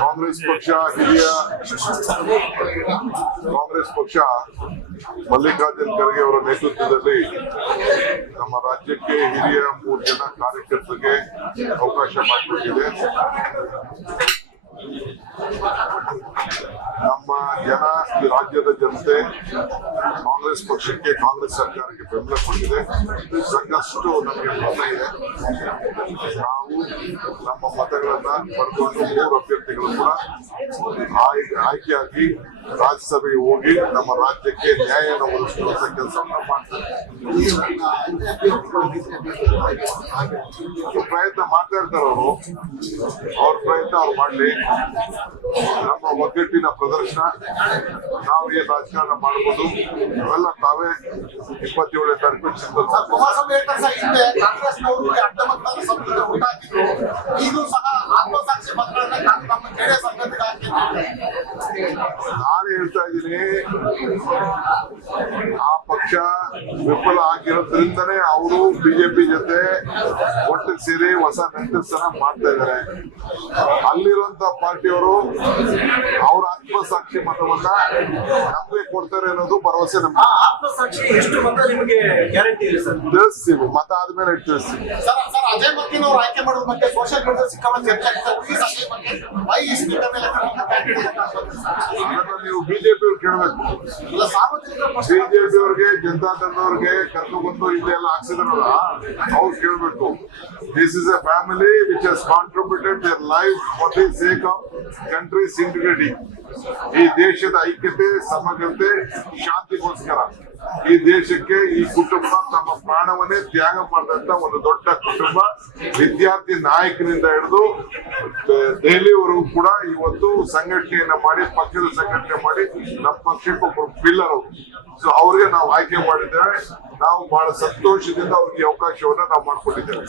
ಕಾಂಗ್ರೆಸ್ ಪಕ್ಷ ಮಲ್ಲಿಕಾರ್ಜುನ್ ಖರ್ಗೆ ಅವರ ನೇತೃತ್ವದಲ್ಲಿ ನಮ್ಮ ರಾಜ್ಯಕ್ಕೆ ಹಿರಿಯ 3 ಜನ ಕಾರ್ಯಕರ್ತರಿಗೆ ಅವಕಾಶ ಮಾಡಿಕೊಟ್ಟಿದೆ. ನಮ್ಮ ಜನ, ಈ ರಾಜ್ಯದ ಜನತೆ ಕಾಂಗ್ರೆಸ್ ಪಕ್ಷಕ್ಕೆ, ಕಾಂಗ್ರೆಸ್ ಸರ್ಕಾರಕ್ಕೆ ಬೆಂಬಲ ಕೊಟ್ಟಿದೆ. ಸಾಕಷ್ಟು ನಮಗೆ ಮತ ಇದೆ. ನಾವು ನಮ್ಮ ಮತಗಳನ್ನ ಪಡೆದುಕೊಂಡು 3 ಅಭ್ಯರ್ಥಿಗಳು ಕೂಡ ಆಯ್ಕೆಯಾಗಿ ರಾಜ್ಯಸಭೆಗೆ ಹೋಗಿ ನಮ್ಮ ರಾಜ್ಯಕ್ಕೆ ನ್ಯಾಯವನ್ನು ಒದಗಿಸುವಂತ ಕೆಲಸವನ್ನು ಮಾಡ್ತಾರೆ. ಪ್ರಯತ್ನ ಮಾಡ್ತಾ ಇರ್ತಾರೆ ಅವ್ರ ಪ್ರಯತ್ನ ಅವ್ರು ಮಾಡ್ಲಿ. ನಮ್ಮ ಒಗ್ಗಟ್ಟಿನ ಪ್ರದರ್ಶನ, ನಾವು ಏನ್ ರಾಜಕಾರಣ ಮಾಡಬಹುದು ಅವೆಲ್ಲ ತಾವೇ 27ನೇ ತಾರೀಕು ನಾನು ಹೇಳ್ತಾ ಇದ್ದೀನಿ. ಆ ಪಕ್ಷ ವಿಫಲ ಆಗಿರೋದ್ರಿಂದನೇ ಅವರು ಬಿಜೆಪಿ ಜೊತೆ ಒಟ್ಟಿಗೆ ಸೇರಿ ಹೊಸ ನೆಂಟಸ್ತನ ಮಾಡ್ತಾ ಇದ್ದಾರೆ. ಅಲ್ಲಿರುವಂತ ಪಾರ್ಟಿಯವರು ಅವ್ರ ಆತ್ಮಸಾಕ್ಷಿ ಮತವನ್ನ ನಮ್ಗೆ ಕೊಡ್ತಾರೆ ಅನ್ನೋದು ಭರವಸೆ ನಮ್ಗೆ. ಆತ್ಮಸಾಕ್ಷಿ ಎಷ್ಟು ಮತ ನಿಮಗೆ ಗ್ಯಾರಂಟಿ ಇದೆ ಸರ್? ತಿಳಿಸ್ತೀವಿ, ಮತ ಆದ್ಮೇಲೆ ತಿಳಿಸ್ತೀವಿ. ಅಜಯ್ ಮತ್ತಿನ ಅವ್ರು ಆಯ್ಕೆ ಮಾಡೋದ್ರ ಬಗ್ಗೆ ಸೋಷಿಯಲ್ ಮೀಡಿಯಾ ಸಿಕ್ಕಾಪಟ್ಟೆ ಚರ್ಚೆ ಆಗ್ತಾ ನೀವು ಬಿಜೆಪಿ ಅವ್ರು ಕೇಳಬೇಕು. ಬಿಜೆಪಿ ಅವ್ರಿಗೆ, ಜನತಾ ದಳದವ್ರಿಗೆ ಕರ್ಕೊಂಡ್ಬಂದು ಇದೆಲ್ಲ ಹಾಕ್ಸಿದ್ರಲ್ಲ, ಅವ್ರು ಕೇಳಬೇಕು. This is A family which has contributed their life for the sake of countries integrity. ಈ ದೇಶದ ಐಕ್ಯತೆ, ಸಮಗ್ರತೆ, ಶಾಂತಿಗೋಸ್ಕರ ಈ ದೇಶಕ್ಕೆ ಈ ಕುಟುಂಬ ತಮ್ಮ ಪ್ರಾಣವನ್ನೇ ತ್ಯಾಗ ಮಾಡಿದಂತ ಒಂದು ದೊಡ್ಡ ಕುಟುಂಬ. ವಿದ್ಯಾರ್ಥಿ ನಾಯಕನಿಂದ ಹಿಡಿದು ದೆಹಲಿವರೆಗೂ ಕೂಡ ಇವತ್ತು ಸಂಘಟನೆಯನ್ನ ಮಾಡಿ, ಪಕ್ಷದ ಸಂಘಟನೆ ಮಾಡಿ ನಮ್ಮ ಪಕ್ಷಕ್ಕೆ ಒಬ್ಬರು ಪಿಲ್ಲರ್ ಅವರು. ಸೊ ಅವ್ರಿಗೆ ನಾವು ಆಯ್ಕೆ ಮಾಡಿದ್ದೇವೆ. ನಾವು ಬಹಳ ಸಂತೋಷದಿಂದ ಅವ್ರಿಗೆ ಅವಕಾಶವನ್ನ ನಾವು ಮಾಡ್ಕೊಂಡಿದ್ದೇವೆ.